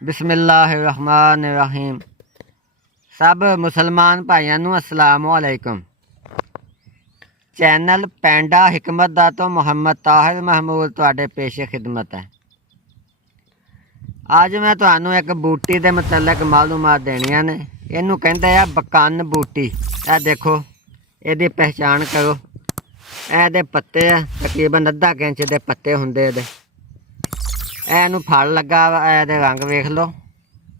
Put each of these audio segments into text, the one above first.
बिस्मिल्लाहिर्रहमानिर्रहीम। सब मुसलमान भाइयों नूं अस्सलाम वालेकुम। चैनल पैंडा हिकमत दा तो मुहम्मद ताहिर महमूद तुहाडे पेशे खिदमत है। अज मैं तुहानूं एक बूटी दे मुतलक मालूमात देनियां ने। इहनूं कहंदे आ बकन बूटी। ए देखो, इहदी पहचान करो। इहदे पत्ते आ तकरीबन अद्धा इंच दे पत्ते हुंदे इहदे। इहनूं फल लगा वा, इहदे रंग वेख लो।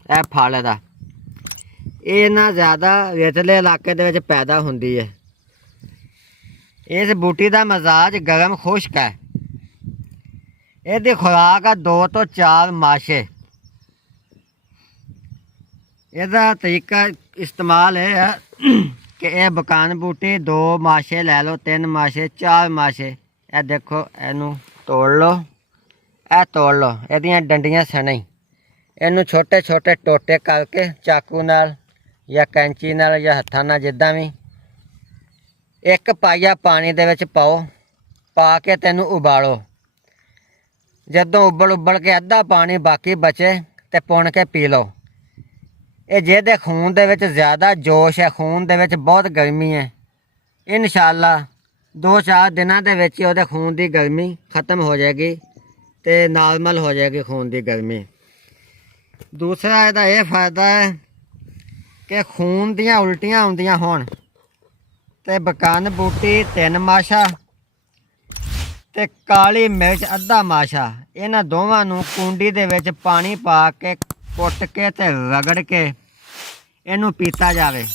ਇਹ ਫਲ ਦਾ ਇਹ ਨਾ ਜ਼ਿਆਦਾ ਰੇਤਲੇ ਇਲਾਕੇ ਦੇ ਵਿੱਚ ਪੈਦਾ ਹੁੰਦੀ ਹੈ। ਇਸ ਬੂਟੀ ਦਾ ਮਜ਼ਾਜ ਗਰਮ ਖੁਸ਼ਕ ਹੈ। ਇਹਦੀ ਖੁਰਾਕ ਆ 2 ਤੋਂ 4 ਮਾਸ਼ੇ। ਇਹਦਾ ਤਰੀਕਾ ਇਸਤੇਮਾਲ ਇਹ ਹੈ ਕਿ ਇਹ ਬਕਾਨ ਬੂਟੀ 2 ਮਾਸ਼ੇ ਲੈ ਲਓ, 3 ਮਾਸ਼ੇ, 4 ਮਾਸ਼ੇ। ਇਹ ਦੇਖੋ, ਇਹਨੂੰ ਤੋੜ ਲਓ, ਇਹ ਤੋੜ ਲਓ, ਇਹਦੀਆਂ ਡੰਡੀਆਂ ਸਣੇ। ਇਹਨੂੰ ਛੋਟੇ ਛੋਟੇ ਟੋਟੇ ਕਰਕੇ ਚਾਕੂ ਨਾਲ ਜਾਂ ਕੈਂਚੀ ਨਾਲ ਜਾਂ ਹੱਥਾਂ ਨਾਲ ਜਿੱਦਾਂ ਵੀ 1 ਪਾਈਆ ਪਾਣੀ ਦੇ ਵਿੱਚ ਪਾਓ। ਪਾ ਕੇ ਤੈਨੂੰ ਉਬਾਲੋ। ਜਦੋਂ ਉਬਲ ਕੇ ਅੱਧਾ ਪਾਣੀ ਬਾਕੀ ਬਚੇ ਤੇ ਪੁਣ ਕੇ ਪੀ ਲਓ। ਇਹ ਜਿਹਦੇ ਖੂਨ ਦੇ ਵਿੱਚ ਜ਼ਿਆਦਾ ਜੋਸ਼ ਹੈ, ਖੂਨ ਦੇ ਵਿੱਚ ਬਹੁਤ ਗਰਮੀ ਹੈ, ਇਨਸ਼ਾਅੱਲਾ 2-4 ਦਿਨਾਂ ਦੇ ਵਿੱਚ ਉਹਦੇ ਖੂਨ ਦੀ ਗਰਮੀ ਖਤਮ ਹੋ ਜਾਏਗੀ ਤੇ ਨਾਰਮਲ ਹੋ ਜਾਏਗੀ ਖੂਨ ਦੀ ਗਰਮੀ। ਦੂਸਰਾ ਇਹਦਾ ਇਹ ਫਾਇਦਾ ਹੈ ਕਿ ਖੂਨ ਦੀਆਂ ਉਲਟੀਆਂ ਆਉਂਦੀਆਂ ਹੋਣ ਤੇ ਬਕਨ ਬੂਟੀ 3 ਮਾਸ਼ਾ ਤੇ ਕਾਲੀ ਮਿਰਚ ਅੱਧਾ ਮਾਸ਼ਾ, ਇਹਨਾਂ ਦੋਵਾਂ ਨੂੰ ਕੁੰਡੀ ਦੇ ਵਿੱਚ ਪਾਣੀ ਪਾ ਕੇ ਕੁੱਟ ਕੇ ਤੇ ਰਗੜ ਕੇ ਇਹਨੂੰ ਪੀਤਾ ਜਾਵੇ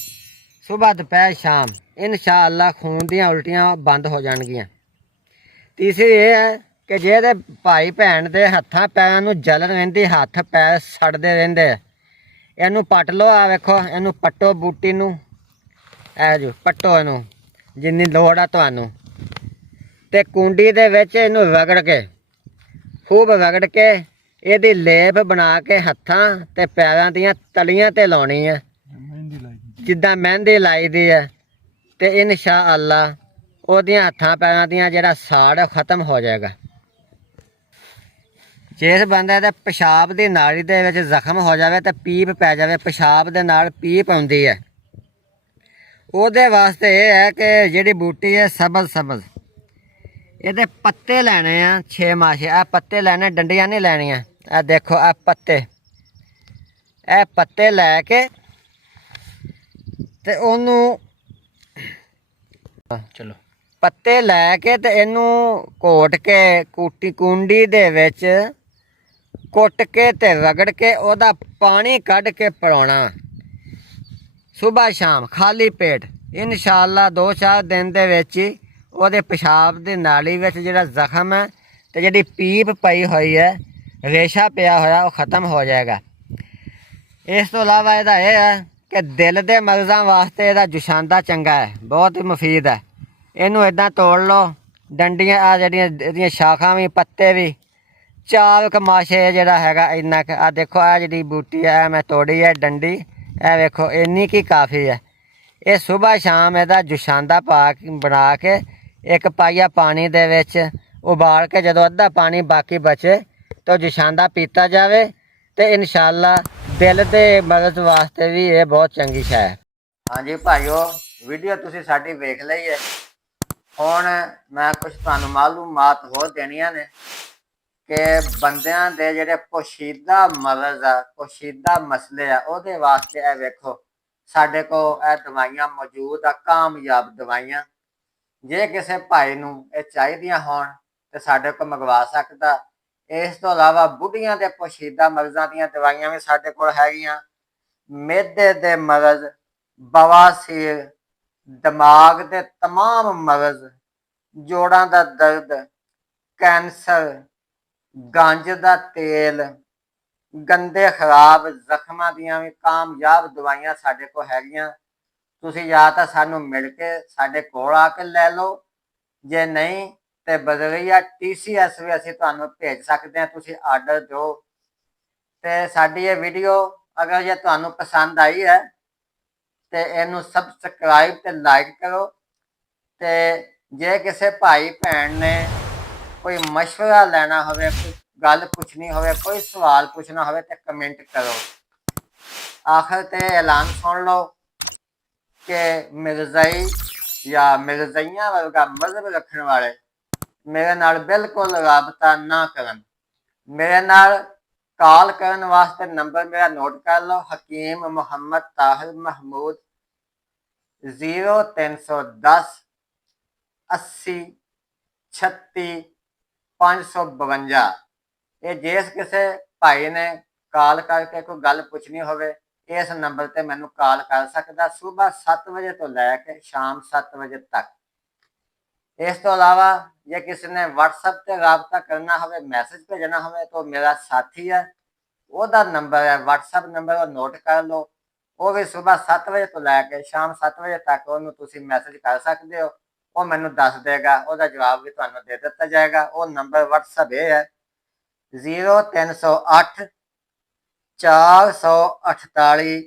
ਸੁਬਾਹ ਦੁਪਹਿਰ ਸ਼ਾਮ। ਇਨਸ਼ਾਅੱਲਾ ਖੂਨ ਦੀਆਂ ਉਲਟੀਆਂ ਬੰਦ ਹੋ ਜਾਣਗੀਆਂ। ਤੀਸਰੀ ਇਹ ਹੈ ਕਿ ਜਿਹਦੇ ਭਾਈ ਭੈਣ ਦੇ ਹੱਥਾਂ ਪੈਰਾਂ ਨੂੰ ਜਲਨ ਰਹਿੰਦੀ, ਹੱਥ ਪੈਰ ਸੜਦੇ ਰਹਿੰਦੇ, ਇਹਨੂੰ ਪੱਟ ਲਓ। ਆ ਵੇਖੋ, ਇਹਨੂੰ ਪੱਟੋ ਬੂਟੀ ਨੂੰ, ਇਹ ਜੋ ਪੱਟੋ ਇਹਨੂੰ ਜਿੰਨੀ ਲੋੜ ਆ ਤੁਹਾਨੂੰ, ਤੇ ਕੁੰਡੀ ਦੇ ਵਿੱਚ ਇਹਨੂੰ ਰਗੜ ਕੇ ਖੂਬ ਰਗੜ ਕੇ ਇਹਦੀ ਲੇਪ ਬਣਾ ਕੇ ਹੱਥਾਂ ਤੇ ਪੈਰਾਂ ਦੀਆਂ ਤਲੀਆਂ ਤੇ ਲਾਉਣੀ ਹੈ, ਜਿੱਦਾਂ ਮਹਿੰਦੀ ਲਾਈਦੀ ਹੈ। ਤੇ ਇਨਸ਼ਾਅੱਲਾ ਉਹਦੀਆਂ ਹੱਥਾਂ ਪੈਰਾਂ ਦੀਆਂ ਜਿਹੜਾ ਸਾੜ ਹੈ ਖਤਮ ਹੋ ਜਾਏਗਾ। ਜਿਸ ਬੰਦੇ ਦੇ ਪਿਸ਼ਾਬ ਦੀ ਨਾਲੀ ਦੇ ਵਿੱਚ ਜ਼ਖਮ ਹੋ ਜਾਵੇ ਤੇ ਪੀਪ ਪੈ ਜਾਵੇ, ਪਿਸ਼ਾਬ ਦੇ ਨਾਲ ਪੀਪ ਆਉਂਦੀ ਹੈ, ਉਹਦੇ ਵਾਸਤੇ ਇਹ ਹੈ ਕਿ ਜਿਹੜੀ ਬੂਟੀ ਹੈ ਸਬਜ਼ ਇਹਦੇ ਪੱਤੇ ਲੈਣੇ ਆ 6 ਮਾਸ਼ੇ। ਇਹ ਪੱਤੇ ਲੈਣੇ, ਡੰਡੀਆਂ ਨਹੀਂ ਲੈਣੀਆਂ। ਇਹ ਦੇਖੋ, ਇਹ ਪੱਤੇ ਲੈ ਕੇ ਤੇ ਉਹਨੂੰ ਚਲੋ ਪੱਤੇ ਲੈ ਕੇ ਤੇ ਇਹਨੂੰ ਘੋਟ ਕੇ ਕੁੰਡੀ ਦੇ ਵਿੱਚ ਕੁੱਟ ਕੇ ਤੇ ਰਗੜ ਕੇ ਉਹਦਾ ਪਾਣੀ ਕੱਢ ਕੇ ਪਿਲਾਉਣਾ ਸੁਬਾਹ ਸ਼ਾਮ ਖਾਲੀ ਪੇਟ। ਇਨਸ਼ਾਅੱਲਾ 2-4 ਦਿਨ ਦੇ ਵਿੱਚ ਹੀ ਉਹਦੇ ਪਿਸ਼ਾਬ ਦੀ ਨਾਲੀ ਵਿੱਚ ਜਿਹੜਾ ਜ਼ਖਮ ਹੈ ਤੇ ਜਿਹੜੀ ਪੀਪ ਪਈ ਹੋਈ ਹੈ, ਰੇਸ਼ਾ ਪਿਆ ਹੋਇਆ, ਉਹ ਖ਼ਤਮ ਹੋ ਜਾਏਗਾ। ਇਸ ਤੋਂ ਇਲਾਵਾ ਇਹਦਾ ਇਹ ਹੈ ਕਿ ਦਿਲ ਦੇ ਮਰਜ਼ਾਂ ਵਾਸਤੇ ਇਹਦਾ ਜੁਸ਼ਾਂਦਾ ਚੰਗਾ ਹੈ, ਬਹੁਤ ਹੀ ਮੁਫੀਦ ਹੈ। ਇਹਨੂੰ ਇੱਦਾਂ ਤੋੜ ਲਓ, ਡੰਡੀਆਂ ਆ ਜਿਹੜੀਆਂ ਇਹਦੀਆਂ ਸ਼ਾਖਾਂ ਵੀ ਪੱਤੇ ਵੀ 4 ਮਾਸ਼ੇ ਜਿਹੜਾ ਹੈਗਾ ਇੰਨਾ ਕੁ। ਆ ਦੇਖੋ, ਆ ਜਿਹੜੀ ਬੂਟੀ ਹੈ ਮੈਂ ਤੋੜੀ ਹੈ ਡੰਡੀ, ਇਹ ਵੇਖੋ ਇੰਨੀ ਕੀ ਕਾਫੀ ਹੈ। ਇਹ ਸੁਬਾਹ ਸ਼ਾਮ ਇਹਦਾ ਜੁਸ਼ਾਂਦਾ ਬਣਾ ਕੇ 1 ਪਾਈਆ ਪਾਣੀ ਦੇ ਵਿੱਚ ਉਬਾਲ ਕੇ ਜਦੋਂ ਅੱਧਾ ਪਾਣੀ ਬਾਕੀ ਬਚੇ ਤਾਂ ਜੁਸ਼ਾਂਦਾ ਪੀਤਾ ਜਾਵੇ ਤੇ ਇਨਸ਼ਾਅੱਲਾ ਦਿਲ ਦੇ ਮਰਜ਼ ਵਾਸਤੇ ਵੀ ਇਹ ਬਹੁਤ ਚੰਗੀ ਸ਼ੈ ਹੈ। ਹਾਂਜੀ ਭਾਈਓ, ਵੀਡੀਓ ਤੁਸੀਂ ਸਾਡੀ ਵੇਖ ਲਈ ਹੈ। ਹੁਣ ਮੈਂ ਕੁਝ ਤੁਹਾਨੂੰ ਮਾਲੂਮਾਤ ਹੋਰ ਦੇਣੀਆਂ ਨੇ ਕਿ ਬੰਦਿਆਂ ਦੇ ਜਿਹੜੇ ਪੋਸ਼ੀਦਾ ਮਰਜ਼ ਆ, ਪੋਸ਼ੀਦਾ ਮਸਲੇ ਆ, ਉਹਦੇ ਵਾਸਤੇ ਇਹ ਵੇਖੋ ਸਾਡੇ ਕੋਲ ਇਹ ਦਵਾਈਆਂ ਮੌਜੂਦ ਆ, ਕਾਮਯਾਬ ਦਵਾਈਆਂ। ਜੇ ਕਿਸੇ ਭਾਈ ਨੂੰ ਇਹ ਚਾਹੀਦੀਆਂ ਹੋਣ ਤੇ ਸਾਡੇ ਕੋਲ ਮੰਗਵਾ ਸਕਦਾ। ਇਸ ਤੋਂ ਇਲਾਵਾ ਬੁੱਢੀਆਂ ਦੇ ਪੋਸ਼ੀਦਾ ਮਰਜ਼ਾਂ ਦੀਆਂ ਦਵਾਈਆਂ ਵੀ ਸਾਡੇ ਕੋਲ ਹੈਗੀਆਂ। ਮਿਹਦੇ ਦੇ ਮਰਜ਼, ਬਵਾਸੀਰ, ਦਿਮਾਗ ਦੇ ਤਮਾਮ ਮਰਜ਼, ਜੋੜਾਂ ਦਾ ਦਰਦ, ਕੈਂਸਰ, ਗੰਜ ਦਾ ਤੇਲ, ਗੰਦੇ ਖਰਾਬ ਜ਼ਖਮਾਂ ਦੀਆਂ ਵੀ ਕਾਮਯਾਬ ਦਵਾਈਆਂ ਸਾਡੇ ਕੋਲ ਹੈਗੀਆਂ। ਤੁਸੀਂ ਜਾਂ ਤਾਂ ਸਾਨੂੰ ਮਿਲ ਕੇ ਸਾਡੇ ਕੋਲ ਆ ਕੇ ਲੈ ਲਓ, ਜੇ ਨਹੀਂ ਤੇ ਬਦਲੀਆ TCS ਵੀ ਅਸੀਂ ਤੁਹਾਨੂੰ ਭੇਜ ਸਕਦੇ ਹਾਂ। ਤੁਸੀਂ ਆਰਡਰ ਦਿਓ। ਤੇ ਸਾਡੀ ਇਹ ਵੀਡੀਓ ਅਗਰ ਜੇ ਤੁਹਾਨੂੰ ਪਸੰਦ ਆਈ ਹੈ ਤੇ ਇਹਨੂੰ ਸਬਸਕ੍ਰਾਈਬ ਤੇ ਲਾਈਕ ਕਰੋ। ਤੇ ਜੇ ਕਿਸੇ ਭਾਈ ਭੈਣ ਨੇ ਕੋਈ ਮਸ਼ਵਰਾ ਲੈਣਾ ਹੋਵੇ, ਕੋਈ ਗੱਲ ਪੁੱਛਣੀ ਹੋਵੇ, ਕੋਈ ਸਵਾਲ ਪੁੱਛਣਾ ਹੋਵੇ ਤੇ ਕਮੈਂਟ ਕਰੋ। ਆਖਰ ਤੇ ਐਲਾਨ ਸੁਣ ਲਓ ਕਿ ਮਿਰਜ਼ਾਈ ਜਾਂ ਮਿਰਜ਼ਾਈਆਂ ਵਰਗਾ ਮਜ਼ਹਬ ਰੱਖਣ ਵਾਲੇ ਮੇਰੇ ਨਾਲ ਬਿਲਕੁਲ ਰਾਬਤਾ ਨਾ ਕਰਨ। ਮੇਰੇ ਨਾਲ ਕਾਲ ਕਰਨ ਵਾਸਤੇ ਨੰਬਰ ਮੇਰਾ ਨੋਟ ਕਰ ਲਓ, ਹਕੀਮ ਮੁਹੰਮਦ ਤਾਹਿਰ ਮਹਿਮੂਦ 0310 80 36 552। ਇਹ ਜਿਸ ਕਿਸੇ ਭਾਈ ਨੇ ਕਾਲ ਕਰਕੇ ਕੋਈ ਗੱਲ ਪੁੱਛਣੀ ਹੋਵੇ ਇਸ ਨੰਬਰ ਤੇ ਮੈਨੂੰ ਕਾਲ ਕਰ ਸਕਦਾ, ਸੁਬਾਹ 7 ਵਜੇ ਤੋਂ ਲੈ ਕੇ ਸ਼ਾਮ 7 ਵਜੇ ਤੱਕ। ਇਸ ਤੋਂ ਇਲਾਵਾ ਜੇ ਕਿਸੇ ਨੇ WhatsApp ਤੇ ਰਾਬਤਾ ਕਰਨਾ ਹੋਵੇ, ਮੈਸੇਜ ਭੇਜਣਾ ਹੋਵੇ ਤਾਂ ਮੇਰਾ ਸਾਥੀ ਹੈ, ਉਹਦਾ ਨੰਬਰ ਹੈ WhatsApp ਨੰਬਰ, ਉਹ ਨੋਟ ਕਰ ਲਓ। ਉਹ ਵੀ ਸੁਬਾਹ 7 ਵਜੇ ਤੋਂ ਲੈ ਕੇ ਸ਼ਾਮ 7 ਵਜੇ ਤੱਕ ਉਹਨੂੰ ਤੁਸੀਂ ਮੈਸੇਜ ਕਰ ਸਕਦੇ ਹੋ। ਉਹ ਮੈਨੂੰ ਦੱਸ ਦੇਗਾ, ਉਹਦਾ ਜਵਾਬ ਵੀ ਤੁਹਾਨੂੰ ਦੇ ਦਿੱਤਾ ਜਾਏਗਾ। ਉਹ ਨੰਬਰ WhatsApp ਇਹ ਹੈ 0308 448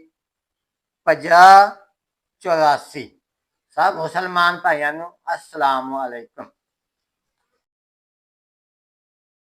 50 84। ਸਭ ਮੁਸਲਮਾਨ ਭਾਈਆਂ ਨੂੰ अस्सलाम वालेकुम।